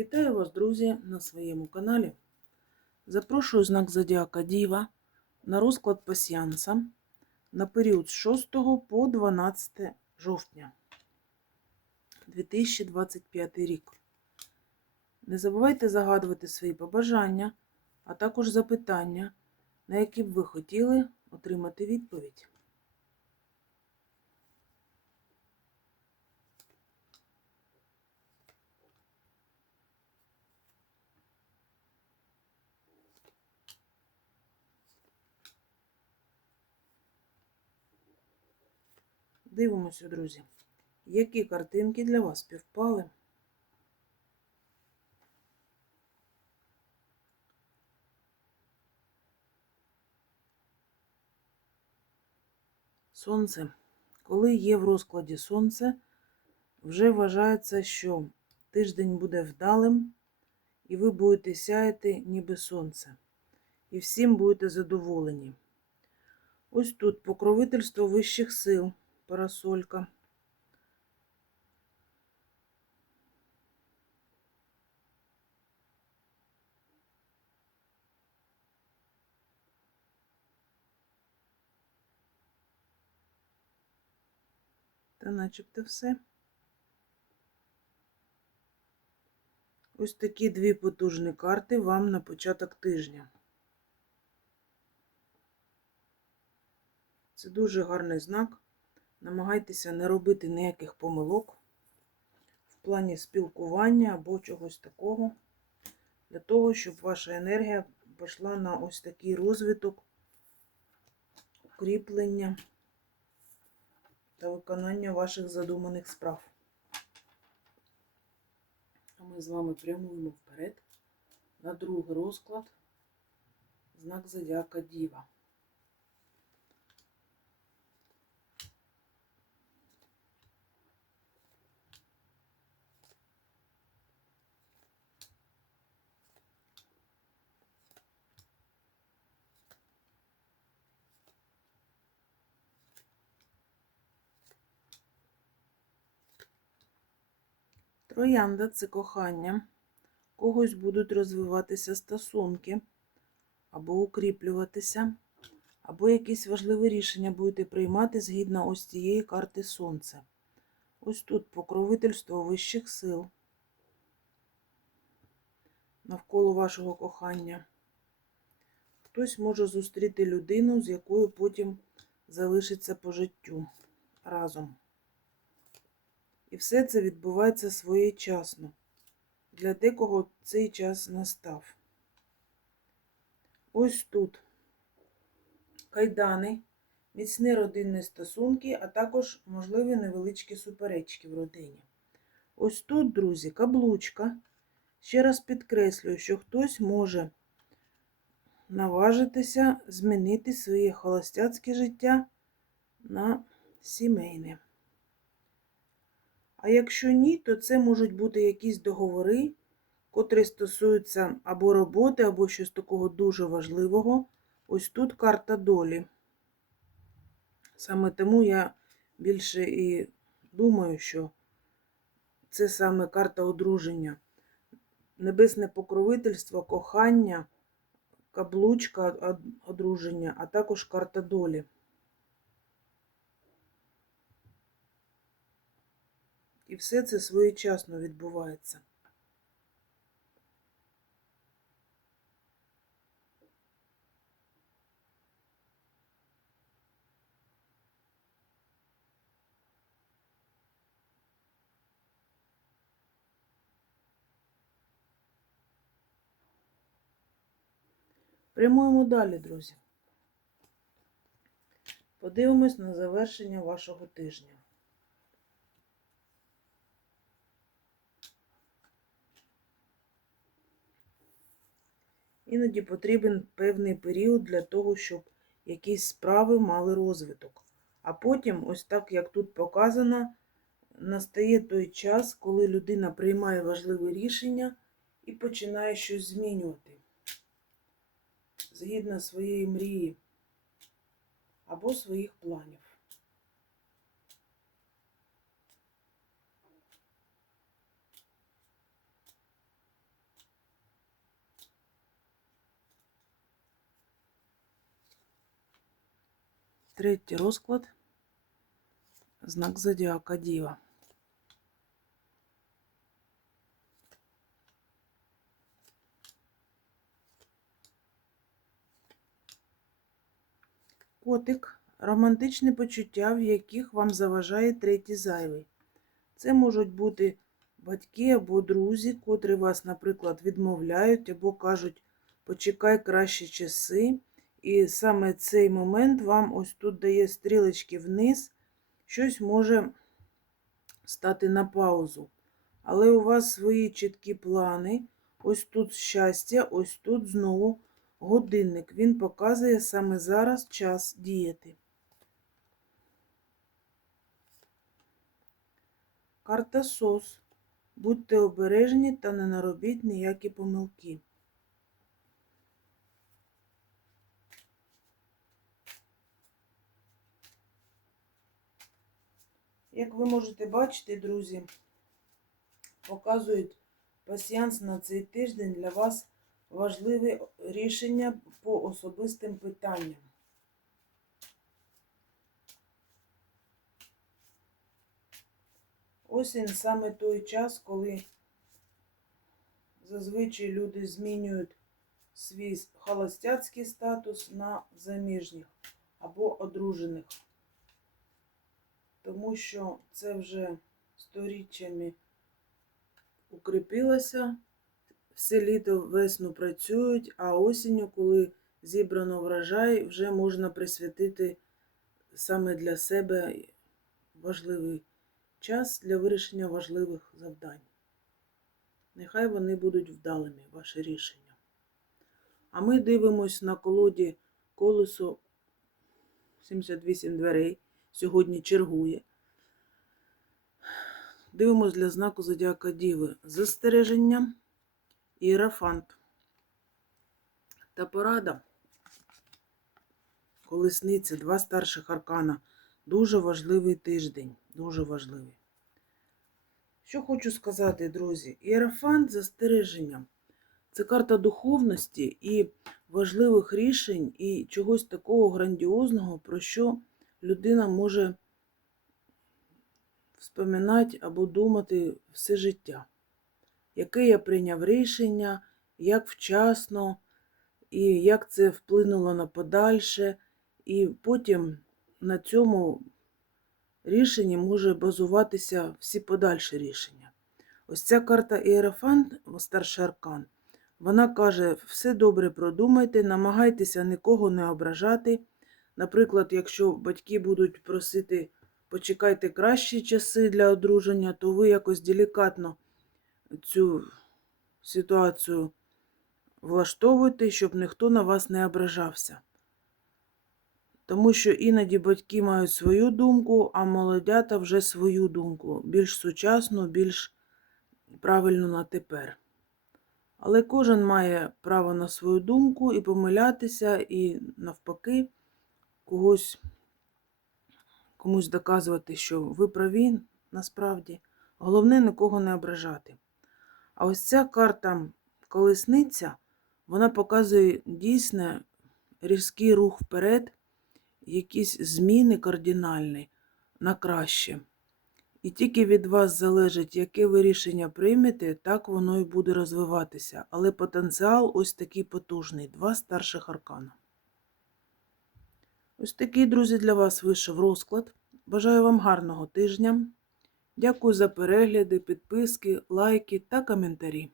Вітаю вас, друзі, на своєму каналі. Запрошую знак Зодіака Діва на розклад пасіанса на період з 6 по 12 жовтня 2025 рік. Не забувайте загадувати свої побажання, а також запитання, на які б ви хотіли отримати відповідь. Дивимося, друзі, які картинки для вас співпали. Сонце. Коли є в розкладі сонце, вже вважається, що тиждень буде вдалим, і ви будете сяяти ніби сонце. І всім будете задоволені. Ось тут покровительство вищих сил парасолька. Та начебто все. Ось такі дві потужні карти вам на початок тижня. Це дуже гарний знак. Намагайтеся не робити ніяких помилок в плані спілкування або чогось такого, для того, щоб ваша енергія пішла на ось такий розвиток, укріплення та виконання ваших задуманих справ. А ми з вами прямуємо вперед на другий розклад, знак Зодіака Діва. Троянда це кохання. Когось будуть розвиватися стосунки, або укріплюватися, або якісь важливі рішення будете приймати згідно ось цієї карти Сонця. Ось тут покровительство вищих сил навколо вашого кохання. Хтось може зустріти людину, з якою потім залишиться по життю разом. І все це відбувається своєчасно. Для декого цей час настав. Ось тут кайдани, міцні родинні стосунки, а також можливі невеличкі суперечки в родині. Ось тут, друзі, каблучка. Ще раз підкреслюю, що хтось може наважитися змінити своє холостяцьке життя на сімейне. А якщо ні, то це можуть бути якісь договори, котрі стосуються або роботи, або щось такого дуже важливого. Ось тут карта долі. Саме тому я більше і думаю, що це саме карта одруження. Небесне покровительство, кохання, каблучка одруження, а також карта долі. Все це своєчасно відбувається. Прямуємо далі, друзі. Подивимось на завершення вашого тижня. Іноді потрібен певний період для того, щоб якісь справи мали розвиток. А потім, ось так, як тут показано, настає той час, коли людина приймає важливе рішення і починає щось змінювати згідно своєї мрії або своїх планів. Третій розклад. Знак Зодіака Діва. Котик романтичні почуття, в яких вам заважає третій зайвий. Це можуть бути батьки або друзі, котрі вас, наприклад, відмовляють або кажуть, почекай кращі часи. І саме цей момент вам ось тут дає стрілочки вниз, щось може стати на паузу. Але у вас свої чіткі плани. Ось тут щастя, ось тут знову годинник. Він показує саме зараз час діяти. Карта СОС. Будьте обережні та не наробіть ніякі помилки. Як ви можете бачити, друзі, показують пасіянс на цей тиждень для вас важливі рішення по особистим питанням. Осінь саме той час, коли зазвичай люди змінюють свій холостяцький статус на заміжніх або одружених. Тому що це вже сторіччями укріпилося. Все літо весну працюють, а осінню, коли зібрано врожай, вже можна присвятити саме для себе важливий час для вирішення важливих завдань. Нехай вони будуть вдалими, ваше рішення. А ми дивимось на колоді колесо 78 дверей. Сьогодні чергує. Дивимось для знаку Зодіака Діви. Застереження, іерафант та порада. Колесниця, два старших аркана. Дуже важливий тиждень. Дуже важливий. Що хочу сказати, друзі? Іерафант застереження. Це карта духовності і важливих рішень, і чогось такого грандіозного, про що людина може вспоминати або думати все життя. Яке я прийняв рішення, як вчасно, і як це вплинуло на подальше, і потім на цьому рішенні може базуватися всі подальші рішення. Ось ця карта Іерафант, старший аркан, вона каже: все добре продумайте, намагайтеся нікого не ображати. Наприклад, якщо батьки будуть просити почекайте кращі часи для одруження, то ви якось делікатно цю ситуацію влаштовуєте, щоб ніхто на вас не ображався. Тому що іноді батьки мають свою думку, а молодята вже свою думку, більш сучасну, більш правильну на тепер. Але кожен має право на свою думку і помилятися, і навпаки, когось комусь доказувати, що ви праві насправді. Головне нікого не ображати. А ось ця карта колесниця, вона показує дійсно різкий рух вперед, якісь зміни кардинальні на краще. І тільки від вас залежить, яке ви рішення приймете, так воно і буде розвиватися. Але потенціал ось такий потужний два старших аркана. Ось такий, друзі, для вас вийшов розклад. Бажаю вам гарного тижня. Дякую за перегляди, підписки, лайки та коментарі.